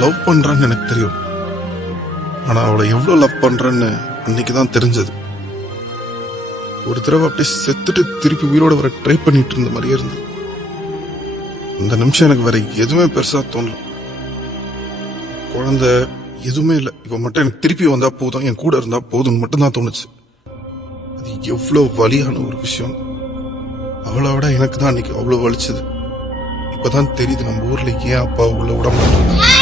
Love பண்றான்னு எனக்கு தெரியும். ஆனா அவளை எவ்வளவு லவ் பண்றேன்னு அன்னைக்குதான் தெரிஞ்சது. ஒரு தடவை அப்படியே செத்துட்டு திருப்பி உயிரோட வர ட்ரை பண்ணிட்டு இருந்த மாதிரியே இருந்தது. அந்த நிமிஷம் எனக்கு வேற எதுவுமே பெருசா தோணல. குழந்தை எதுவுமே இல்லை, இவ மட்டும் எனக்கு திருப்பி வந்தா போதும், என் கூட இருந்தா போதும்னு மட்டும்தான் தோணுச்சு. அது எவ்வளவு வலியான ஒரு விஷயம். அவளை விட எனக்கு தான் அன்னைக்கு அவ்வளவு வலிச்சது. இப்பதான் தெரியுது நம்ம ஊர்ல ஏன் அப்பா உள்ள விட மாட்டோம்.